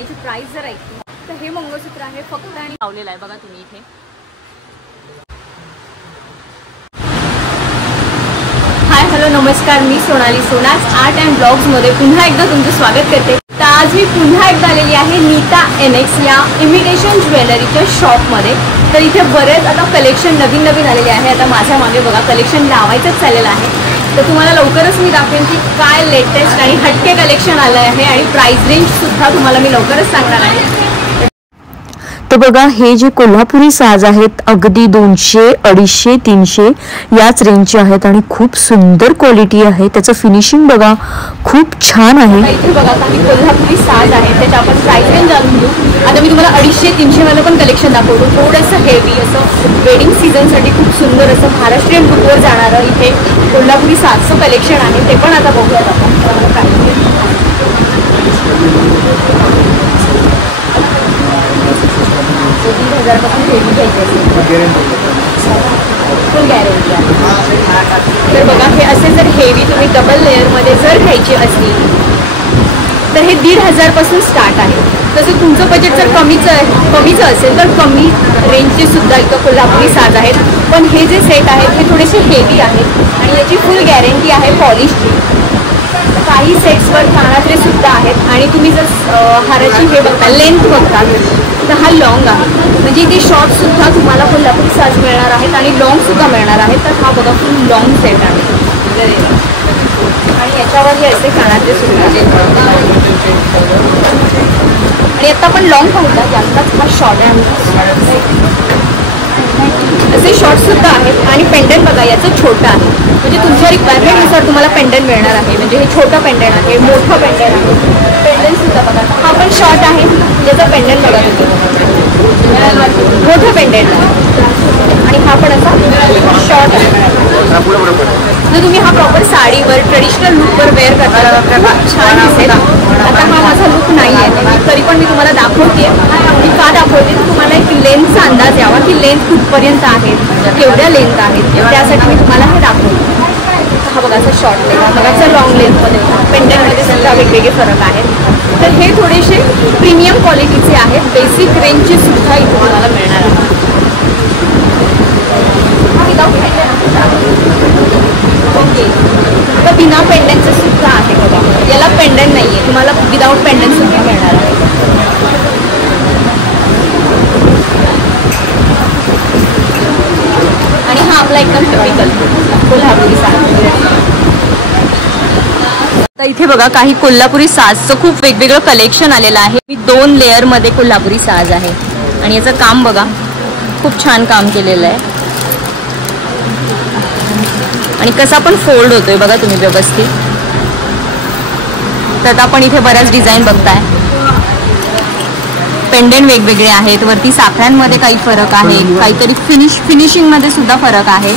याची प्राइस जर ऐकली तर हे मंगळसूत्र आहे फक्त आणि लावलेलं आहे बघा तुम्ही इथे। हाय हॅलो नमस्कार, मी सोनाली सोनाज आर्ट अँड ब्लॉग्स मध्ये पुन्हा एकदा तुमचं स्वागत करते। तर आज मी पुन्हा एकदा आलेली आहे नीता NX या इमिटेशन ज्वेलरीच्या शॉपमध्ये। तर इथे बरेच आता कलेक्शन नवीन आलेले आहे। आता माझ्या मागे बघा कलेक्शन लावायचंच चाललेलं आहे। तर तुम्हाला लवकरच मी दाखवेन की काय लेटेस्ट आणि हटके कलेक्शन आलं आहे आणि प्राइस रेंज सुद्धा तुम्हाला मी लवकरच सांगणार आहे। तर बघा हे जे कोल्हापुरी साज आहेत अगदी 200, 250, 300 याच रेंजचे आहेत आणि खूप सुंदर क्वालिटी आहे। त्याचं फिनिशिंग बघा खूप छान आहे। इथे बघा काही कोल्हापुरी साज आहे त्याच्या आपण प्राइस रेंज जाणून घेऊ। आता मी तुम्हाला 250, 300 वाला पण कलेक्शन दाखवतो। थोडंसं हेवी असं वेडिंग सीझनसाठी खूप सुंदर असं महाराष्ट्रीयन लुकवर जाणारं इथे कोल्हापुरी साजचं कलेक्शन आहे। ते पण आता बघूयात आपण। 1000 पासून हेवी घ्यायचे फुल गॅरंटी आहे। तर बघा हे असे जर हेवी तुम्ही डबल लेअरमध्ये जर घ्यायची असली तर हे 1500 पासून स्टार्ट आहे। तसं तुमचं बजेट जर कमीचं असेल तर कमी रेंजचे सुद्धा इथं कोल्हापुरी साज आहेत। पण हे जे सेट आहेत हे थोडेसे हेवी आहेत आणि याची फुल गॅरंटी आहे पॉलिशची। काही सेट्सवर कानातले सुद्धा आहेत आणि तुम्ही जर हाराची हे बघता लेंथ बघता तर हा लॉंग आहे, म्हणजे इथे शॉर्ट सुद्धा तुम्हाला कोल्हापुरी साज मिळणार आहेत आणि लॉंग सुद्धा मिळणार आहेत। तर हा बघा फुल लॉंग सेट आहे आणि याच्यावर हे असे कानातले सुद्धा आणि आता आपण लॉंग पाहूया यातलाच हा शॉर्ट आहे। असे शॉर्ट सुद्धा आहेत आणि पेंडंट बघा याचं छोटं आहे, म्हणजे तुमच्या रिक्वायरमेंटनुसार तुम्हाला पेंडंट मिळणार आहे। म्हणजे हे छोटं पेंडंट आहे, मोठं पेंडंट आहे। पेंडंट सुद्धा बघा हा पण शॉर्ट आहे, ज्याचं पेंडंट बघा मोठं पेंडंट आहे आणि हा पण असा शॉर्ट आहे। जर तुम्ही हा प्रॉपर साडीवर ट्रेडिशनल लुकवर वेअर करता छान दिसेल। आता हा माझा लुक नाही आहे तरी पण मी तुम्हाला दाखवते। मी का दाखवते तुम्हाला एक लेंथचा अंदाज यावा की लेंथ कुठपर्यंत आहे, केवढ्या लेंथ आहेत, त्यासाठी मी तुम्हाला हे दाखवते। हा बघा असं शॉर्ट लेंथ बघायचं लॉंग लेंथमध्ये पेंडंटमध्ये सुद्धा वेगवेगळे फरक आहेत। तर हे थोडेसे प्रीमियम क्वालिटीचे आहेत, बेसिक रेंजचे सुद्धा इथे तुम्हाला मिळणार आहे। ओके तर बिना पेंडंटचं सुद्धा आहे बघा, याला पेंडंट नाही आहे, तुम्हाला विदाऊट पेंडंट सुद्धा मिळणार आहे। आणि हा आपला एकदम टिपिकल कोल्हापुरी साज। तर इथे बघा काही कोल्हापुरी साजचं खूप वेगवेगळं कलेक्शन आलेलं आहे। मी 2 लेअरमध्ये कोल्हापुरी साज आहे आणि याचं काम बघा खूप छान काम केलेलं आहे आणि कसा पण फोल्ड होतोय बघा तुम्ही व्यवस्थित। तर आपण इथे बऱ्याच डिझाईन बघताय, पेंडंट वेगवेगळे आहेत, वरती साखळ्यांमध्ये काही फरक आहे, काहीतरी फिनिशिंगमध्ये सुद्धा फरक आहे।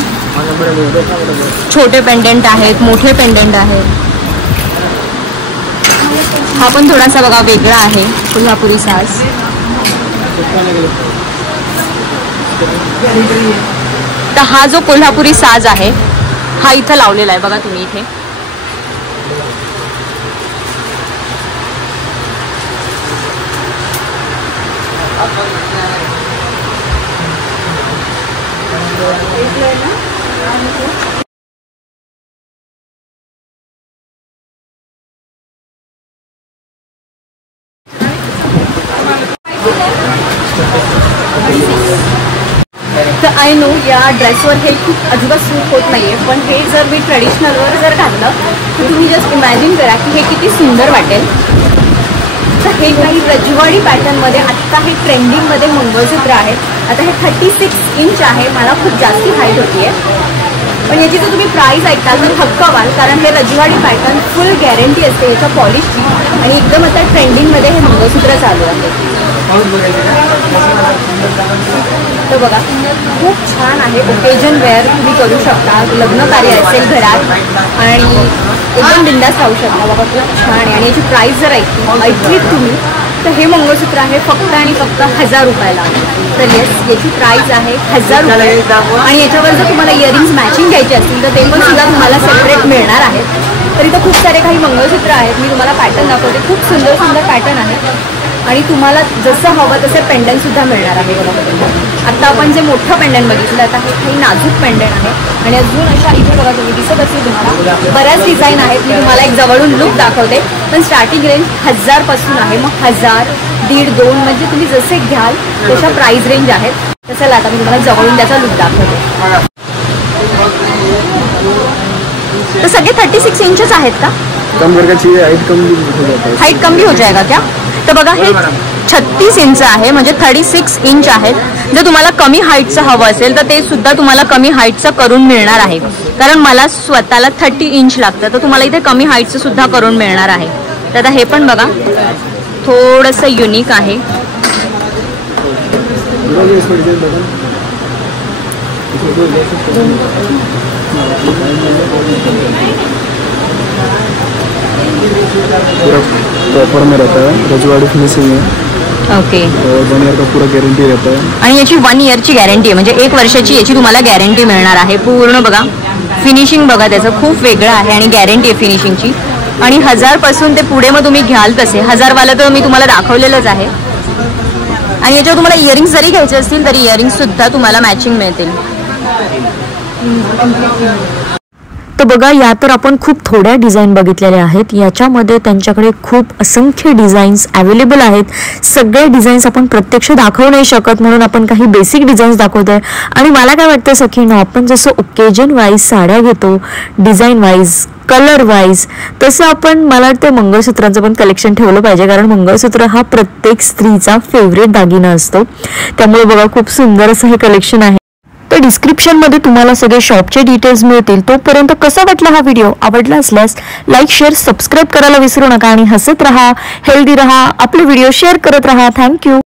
छोटे पेंडंट आहेत, मोठे पेंडंट आहेत। हा पण थोडासा बघा वेगळा आहे कोल्हापुरी साज। तर हा जो कोल्हापुरी साज आहे हा इथं लावलेला आहे बघा तुम्ही इथे। तर आय नो या ड्रेसवर हे खूप अजिबात सूट होत नाही आहे, पण हे जर मी ट्रेडिशनलवर जर घातलं तर तुम्ही जस्ट इमॅजिन करा की हे किती सुंदर वाटेल। तर हे काही रजवाडी पॅटर्नमध्ये आत्ता हे ट्रेंडिंगमध्ये मंगळसूत्र आहे। आता हे 36 इंच आहे, मला खूप जास्ती हाईट होती आहे, पण याची जर तुम्ही प्राइस ऐकताल तर थक्क व्हाल, कारण हे रजवाडी पॅटर्न फुल गॅरंटी असते याच्या पॉलिशची आणि एकदम आता ट्रेंडिंगमध्ये हे मंगळसूत्र चालू आहे। तर बघा खूप छान आहे, ओकेजन वेअर तुम्ही करू शकता, लग्न कार्य असेल घरात आणि एकदम बिंदास राहू शकता। बघा खूप छान आहे आणि याची प्राइस जर ऐकली तुम्ही तर हे मंगळसूत्र आहे फक्त आणि फक्त 1000 रुपयाला। तर येस याची प्राइस आहे 1000 रुपये आणि याच्यावर जर तुम्हाला इयरिंग्स मॅचिंग घ्यायचे असतील तर ते पण सुद्धा तुम्हाला सेपरेट मिळणार आहेत। तर इथं खूप सारे काही मंगळसूत्र आहेत, मी तुम्हाला पॅटर्न दाखवते, खूप सुंदर सुंदर पॅटर्न आहेत। आणि तुम्हाला जसं हवं तसे पेंडंट सुद्धा मिळणार आहे बघा. आता आपण जे मोठं पेंडंट बघितलं, आता हे काही नाजूक पेंडंट आहे आणि अजून अशा इथे बघा तुम्ही दिसत असेल तुम्हाला बऱ्याच डिझाईन आहेत. मी तुम्हाला एक जवळून लुक दाखवते, पण स्टार्टिंग रेंज 1000 पासून आहे. मग 1000, 1.5, 2 म्हणजे तुम्ही जसे घ्याल तशा प्राइस रेंज आहेत. तसं आता मी तुम्हाला जवळून त्याचा लुक दाखवते. तो सगळे 36 इंचेस आहेत का? कम करके चाहिए, हाइट कम भी हो जाएगा क्या? तर बघा हे 36 इंच आहे, म्हणजे 36 इंच आहेत. जर तुम्हाला कमी हाईटचं हवं असेल तर ते सुद्धा तुम्हाला कमी हाईटचं करून मिळणार आहे. कारण मला स्वतःला 30 इंच लागतं, तर तुम्हाला इथे कमी हाईटचं सुद्धा करून मिळणार आहे. तर आता हे पण बघा थोडंसं युनिक आहे. प्रॉपर में रहता है, रजवाड़ी फिनिशिंग है. ओके. और 1 ईयर का पूरा गारंटी रहता है. आणि याची 1 ईयरची गॅरंटी आहे, म्हणजे 1 वर्षाची याची तुम्हाला गॅरंटी मिळणार आहे. पूर्ण बघा फिनिशिंग बघा त्याचं खूप वेगळं आहे आणि गॅरंटी आहे फिनिशिंगची. आणि 1000 पासून ते पुढे मग तुम्ही घ्याल तसे 1000 वाला तर मी तुम्हाला दाखवलेलंच आहे. आणि याच्यावर तुम्हाला इयरिंग्स जरी घ्यायचे असतील तरी इयरिंग्स सुद्धा तुम्हाला मॅचिंग मिळतील. तर बघा या तर आपण खूप थोड्या डिझाईन बघितलेल्या आहेत. याच्यामध्ये त्यांच्याकडे खूप असंख्य डिझाईन्स अवेलेबल आहेत. सगळे डिझाईन्स आपण प्रत्यक्ष दाखवू नाही शकत, म्हणून आपण काही बेसिक डिझाईन्स दाखवतोय. आणि मला काय वाटतं सखींनो, आपण जसं ओकेजन वाईज साड्या घेतो डिझाईन वाईज कलर वाईज, तसं आपण मला वाटतं मंगळसूत्रांचं पण कलेक्शन ठेवलं पाहिजे. कारण मंगळसूत्र हा प्रत्येक स्त्रीचा फेवरेट दागिना असतो. त्यामुळे बघा खूप सुंदर असं हे कलेक्शन आहे. तर डिस्क्रिप्शनमध्ये तुम्हाला सगळे शॉपचे डिटेल्स मिळतील. तोपर्यंत कसा वाटला हा व्हिडिओ? आवडला असल्यास लाईक शेअर सबस्क्राईब करायला विसरू नका आणि हसत राहा, हेल्दी राहा, आपले व्हिडिओ शेअर करत राहा. थँक्यू.